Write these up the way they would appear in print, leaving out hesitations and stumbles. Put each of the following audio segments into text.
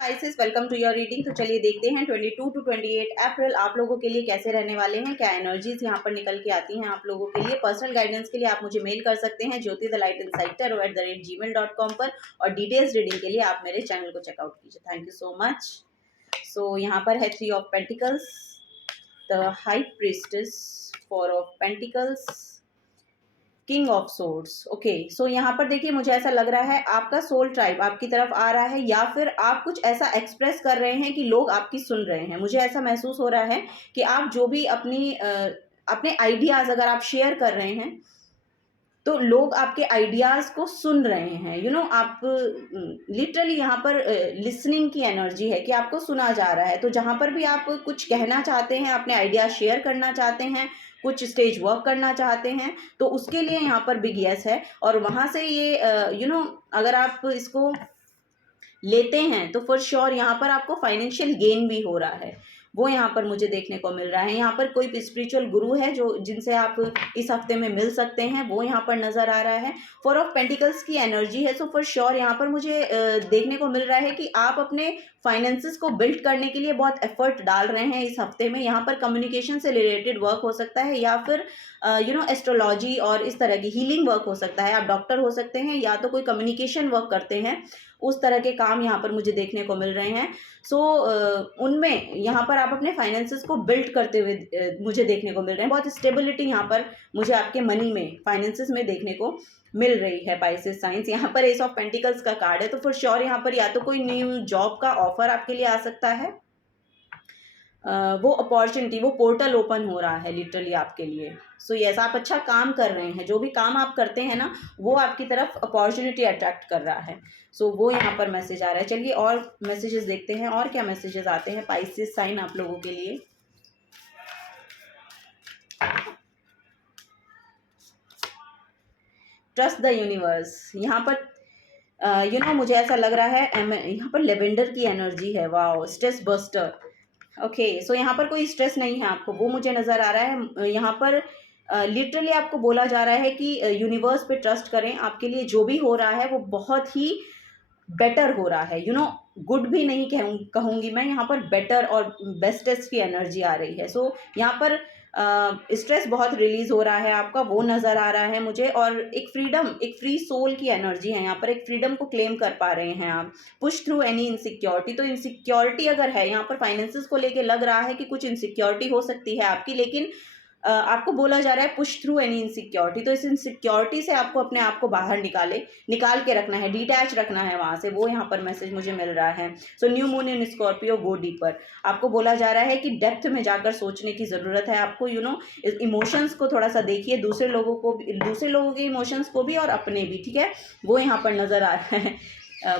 Spices welcome to your reading. तो चलिए देखते हैं 22 टू 28 अप्रैल आप लोगों के लिए कैसे रहने वाले हैं, क्या एनर्जीज यहाँ पर निकल के आती हैं आप लोगों के लिए। पर्सनल गाइडेंस के लिए आप मुझे मेल कर सकते हैं jyoti@gmail.com पर, और डिटेल्स रीडिंग के लिए आप मेरे चैनल को चेकआउट कीजिए। Thank you so much. So यहाँ पर है 3 of pentacles, the high priestess, 4 of pentacles, king of swords. Okay, so यहाँ पर देखिए मुझे ऐसा लग रहा है आपका सोल ट्राइब आपकी तरफ आ रहा है, या फिर आप कुछ ऐसा एक्सप्रेस कर रहे हैं कि लोग आपकी सुन रहे हैं। मुझे ऐसा महसूस हो रहा है कि आप जो भी अपने आइडियाज अगर आप शेयर कर रहे हैं तो लोग आपके आइडियाज को सुन रहे हैं। आप लिटरली यहाँ पर लिसनिंग की एनर्जी है कि आपको सुना जा रहा है। तो जहाँ पर भी आप कुछ कहना चाहते हैं, अपने आइडियाज शेयर करना चाहते हैं, कुछ स्टेज वर्क करना चाहते हैं, तो उसके लिए यहाँ पर बिग यस है। और वहाँ से ये अगर आप इसको लेते हैं तो फॉर श्योर यहाँ पर आपको फाइनेंशियल गेन भी हो रहा है, वो यहाँ पर मुझे देखने को मिल रहा है। यहाँ पर कोई स्पिरिचुअल गुरु है जो जिनसे आप इस हफ्ते में मिल सकते हैं, वो यहाँ पर नजर आ रहा है। 4 ऑफ पेंटिकल्स की एनर्जी है, सो फॉर श्योर यहाँ पर मुझे देखने को मिल रहा है कि आप अपने फाइनेंसेस को बिल्ड करने के लिए बहुत एफर्ट डाल रहे हैं इस हफ्ते में। यहाँ पर कम्युनिकेशन से रिलेटेड वर्क हो सकता है, या फिर एस्ट्रोलॉजी और इस तरह की हीलिंग वर्क हो सकता है। आप डॉक्टर हो सकते हैं, या तो कोई कम्युनिकेशन वर्क करते हैं, उस तरह के काम यहाँ पर मुझे देखने को मिल रहे हैं। सो उनमें यहाँ पर आप अपने फाइनेंसेस को बिल्ड करते हुए मुझे देखने को मिल रहे हैं। बहुत स्टेबिलिटी यहाँ पर मुझे आपके मनी में, फाइनेंसेस में देखने को मिल रही है। पाइसेस साइंस, यहाँ पर एस ऑफ पेंटिकल्स का कार्ड है, तो फॉर श्योर यहाँ पर या तो कोई न्यू जॉब का ऑफर आपके लिए आ सकता है, वो अपॉर्चुनिटी, वो पोर्टल ओपन हो रहा है लिटरली आपके लिए। सो यस, आप अच्छा काम कर रहे हैं, जो भी काम आप करते हैं ना वो आपकी तरफ अपॉर्चुनिटी अट्रैक्ट कर रहा है। सो वो यहाँ पर मैसेज आ रहा है। चलिए और मैसेजेस देखते हैं, और क्या मैसेजेस आते हैं पाइसेस साइन आप लोगों के लिए। ट्रस्ट द यूनिवर्स, यहाँ पर मुझे ऐसा लग रहा है यहाँ पर लेवेंडर की एनर्जी है। Wow, stress buster. Okay, so यहाँ पर कोई स्ट्रेस नहीं है आपको, वो मुझे नज़र आ रहा है। यहाँ पर लिटरली आपको बोला जा रहा है कि यूनिवर्स पे ट्रस्ट करें, आपके लिए जो भी हो रहा है वो बहुत ही बेटर हो रहा है। गुड भी नहीं कहूँगी मैं, यहाँ पर बेटर और बेस्टेस्ट की एनर्जी आ रही है। सो यहाँ पर स्ट्रेस बहुत रिलीज हो रहा है आपका, वो नज़र आ रहा है मुझे। और एक फ्रीडम, एक फ्री सोल की एनर्जी है यहाँ पर, एक फ्रीडम को क्लेम कर पा रहे हैं आप। पुश थ्रू एनी इनसिक्योरिटी, तो इनसिक्योरिटी अगर है यहाँ पर फाइनेंसेस को लेके, लग रहा है कि कुछ इनसिक्योरिटी हो सकती है आपकी, लेकिन आपको बोला जा रहा है पुश थ्रू एनी इनसिक्योरिटी। तो इस इनसिक्योरिटी से आपको अपने आप को बाहर निकाल के रखना है, डिटैच रखना है वहां से, वो यहाँ पर मैसेज मुझे मिल रहा है। So new moon in Scorpio, go deeper. आपको बोला जा रहा है कि डेप्थ में जाकर सोचने की ज़रूरत है आपको। इमोशंस को थोड़ा सा देखिए, दूसरे लोगों के इमोशंस को भी और अपने भी, ठीक है, वो यहाँ पर नज़र आ रहा है।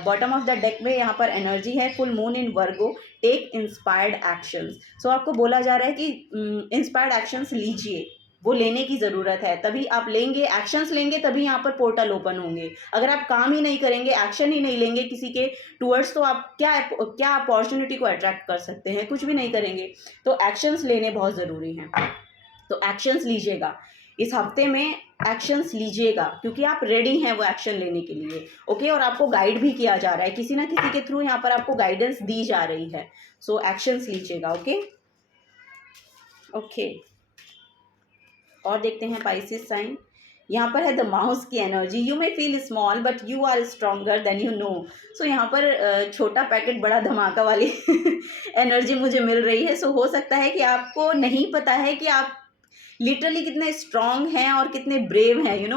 बॉटम ऑफ द डेक में यहाँ पर एनर्जी है full moon in Virgo, take inspired actions. So आपको बोला जा रहा है कि इंस्पायर्ड एक्शंस लीजिए, वो लेने की ज़रूरत है, तभी आप लेंगे, एक्शंस लेंगे तभी यहाँ पर पोर्टल ओपन होंगे। अगर आप काम ही नहीं करेंगे, एक्शन ही नहीं लेंगे किसी के टूवर्ड्स, तो आप क्या अपॉर्चुनिटी को अट्रैक्ट कर सकते हैं? कुछ भी नहीं करेंगे। तो एक्शंस लेने बहुत ज़रूरी हैं, तो एक्शंस लीजिएगा इस हफ्ते में, एक्शंस लीजिएगा क्योंकि आप रेडी हैं वो एक्शन लेने के लिए। ओके, और आपको गाइड भी किया जा रहा है, किसी ना किसी के थ्रू यहाँ पर आपको गाइडेंस दी जा रही है। सो एक्शंस लीजिएगा। ओके ओके, और देखते हैं पाइसेस साइन। यहाँ पर है द माउस की एनर्जी, you may feel small but you are stronger than you know. So यहाँ पर छोटा पैकेट बड़ा धमाका वाली एनर्जी मुझे मिल रही है। सो हो सकता है कि आपको नहीं पता है कि आप लिटरली कितने स्ट्रांग हैं और कितने ब्रेव हैं,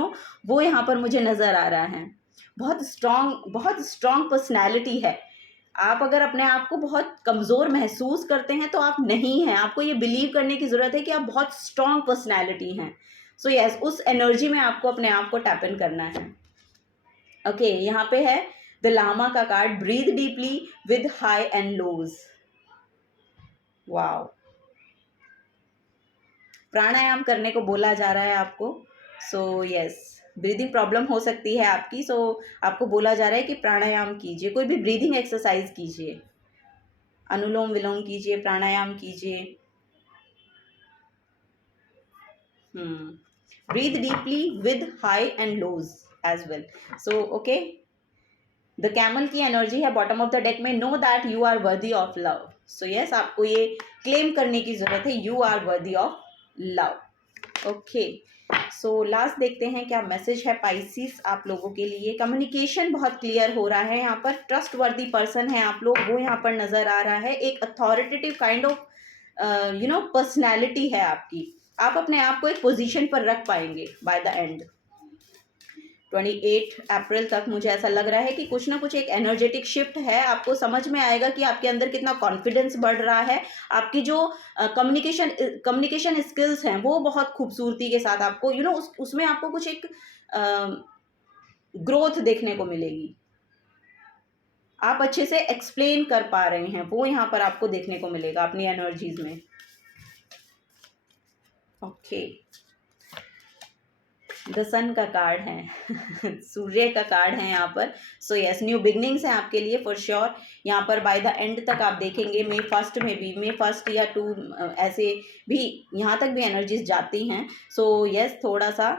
वो यहाँ पर मुझे नज़र आ रहा है। बहुत स्ट्रांग पर्सनैलिटी है। आप अगर अपने आप को बहुत कमज़ोर महसूस करते हैं तो आप नहीं हैं, आपको ये बिलीव करने की ज़रूरत है कि आप बहुत स्ट्रांग पर्सनैलिटी हैं। सो यस, उस एनर्जी में आपको अपने आप को टैप इन करना है। ओके, यहाँ पे है द लामा का card, breathe deeply with high and lows. Wow, pranayama करने को बोला जा रहा है आपको। सो यस, ब्रीदिंग प्रॉब्लम हो सकती है आपकी, सो आपको बोला जा रहा है कि प्राणायाम कीजिए, कोई भी ब्रीदिंग एक्सरसाइज कीजिए, अनुलोम विलोम कीजिए, प्राणायाम कीजिए। Breathe deeply with high and lows as well. So okay, the camel की एनर्जी है बॉटम ऑफ द डेक में, know that you are worthy of love. So yes, आपको ये क्लेम करने की जरूरत है, you are worthy of love. Okay, so last देखते हैं क्या मैसेज है पाइसिस आप लोगों के लिए। कम्युनिकेशन बहुत क्लियर हो रहा है यहाँ पर, ट्रस्ट वर्दी पर्सन है आप लोग, वो यहाँ पर नजर आ रहा है। एक अथॉरिटेटिव काइंड ऑफ पर्सनैलिटी है आपकी, आप अपने आप को एक पोजीशन पर रख पाएंगे बाय द एंड 28 अप्रैल तक। मुझे ऐसा लग रहा है कि कुछ ना कुछ एक एनर्जेटिक शिफ्ट है, आपको समझ में आएगा कि आपके अंदर कितना कॉन्फिडेंस बढ़ रहा है। आपकी जो कम्युनिकेशन स्किल्स हैं वो बहुत खूबसूरती के साथ आपको उसमें आपको कुछ एक ग्रोथ देखने को मिलेगी। आप अच्छे से एक्सप्लेन कर पा रहे हैं, वो यहाँ पर आपको देखने को मिलेगा अपनी एनर्जीज में। ओके, द सन का कार्ड है सूर्य का कार्ड है यहाँ पर। सो यस, न्यू बिगनिंग्स हैं आपके लिए फॉर श्योर। यहाँ पर बाय द एंड तक आप देखेंगे मे फर्स्ट में भी, मे फर्स्ट या 2 ऐसे भी यहाँ तक भी एनर्जीज जाती हैं। सो यस, थोड़ा सा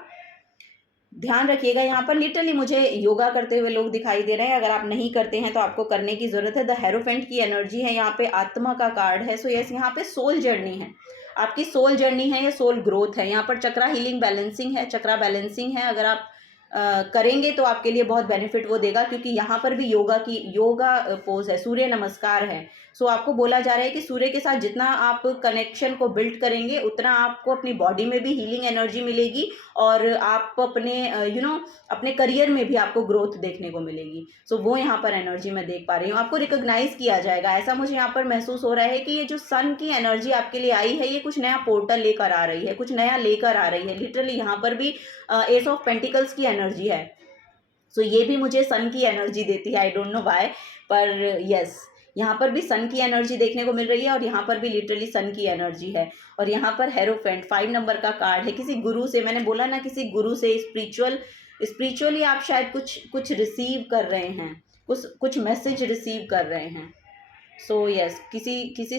ध्यान रखिएगा। यहाँ पर लिटरली मुझे योगा करते हुए लोग दिखाई दे रहे हैं, अगर आप नहीं करते हैं तो आपको करने की ज़रूरत है। द हेरोफेंट की एनर्जी है यहाँ पे, आत्मा का कार्ड है। सो यस, यहाँ पे सोल जर्नी है, आपकी सोल जर्नी है या सोल ग्रोथ है। यहाँ पर चक्रा हीलिंग बैलेंसिंग है, चक्रा बैलेंसिंग है। अगर आप करेंगे तो आपके लिए बहुत बेनिफिट वो देगा, क्योंकि यहाँ पर भी योगा पोज है, सूर्य नमस्कार है। सो आपको बोला जा रहा है कि सूर्य के साथ जितना आप कनेक्शन को बिल्ड करेंगे उतना आपको अपनी बॉडी में भी हीलिंग एनर्जी मिलेगी, और आप अपने अपने करियर में भी आपको ग्रोथ देखने को मिलेगी। सो वो यहाँ पर एनर्जी मैं देख पा रही हूँ, आपको रिकॉग्नाइज किया जाएगा, ऐसा मुझे यहाँ पर महसूस हो रहा है कि ये जो सन की एनर्जी आपके लिए आई है, ये कुछ नया पोर्टल लेकर आ रही है, कुछ नया लेकर आ रही है। लिटरली यहाँ पर भी एस ऑफ पेंटिकल्स की एनर्जी है। सो ये भी मुझे सन की एनर्जी देती है, आई डोंट नो व्हाई, पर यस, यहाँ पर भी सन की एनर्जी देखने को मिल रही है, और यहाँ पर भी लिटरली सन की एनर्जी है। और यहाँ पर हेरोफेंट 5 नंबर का कार्ड है, किसी गुरु से, मैंने बोला ना, किसी गुरु से स्पिरिचुअली आप शायद कुछ रिसीव कर रहे हैं, कुछ मैसेज रिसीव कर रहे हैं। सो यस, किसी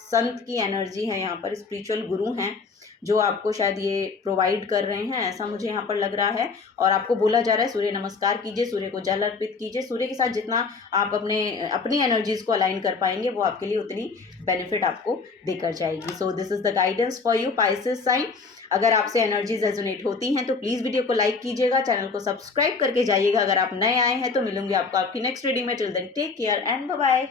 संत की एनर्जी है यहाँ पर, स्पिरिचुअल गुरु हैं जो आपको शायद ये प्रोवाइड कर रहे हैं, ऐसा मुझे यहाँ पर लग रहा है। और आपको बोला जा रहा है सूर्य नमस्कार कीजिए, सूर्य को जल अर्पित कीजिए। सूर्य के साथ जितना आप अपनी एनर्जीज को अलाइन कर पाएंगे वो आपके लिए उतनी बेनिफिट आपको देकर जाएगी। So this is the guidance for you Pisces sign. अगर आपसे एनर्जीज रेजोनेट होती हैं तो प्लीज़ वीडियो को लाइक कीजिएगा, चैनल को सब्सक्राइब करके जाइएगा। अगर आप नए आए हैं तो मिलूंगी आपको आपकी नेक्स्ट रीडिंग में। Till then take care and bye bye.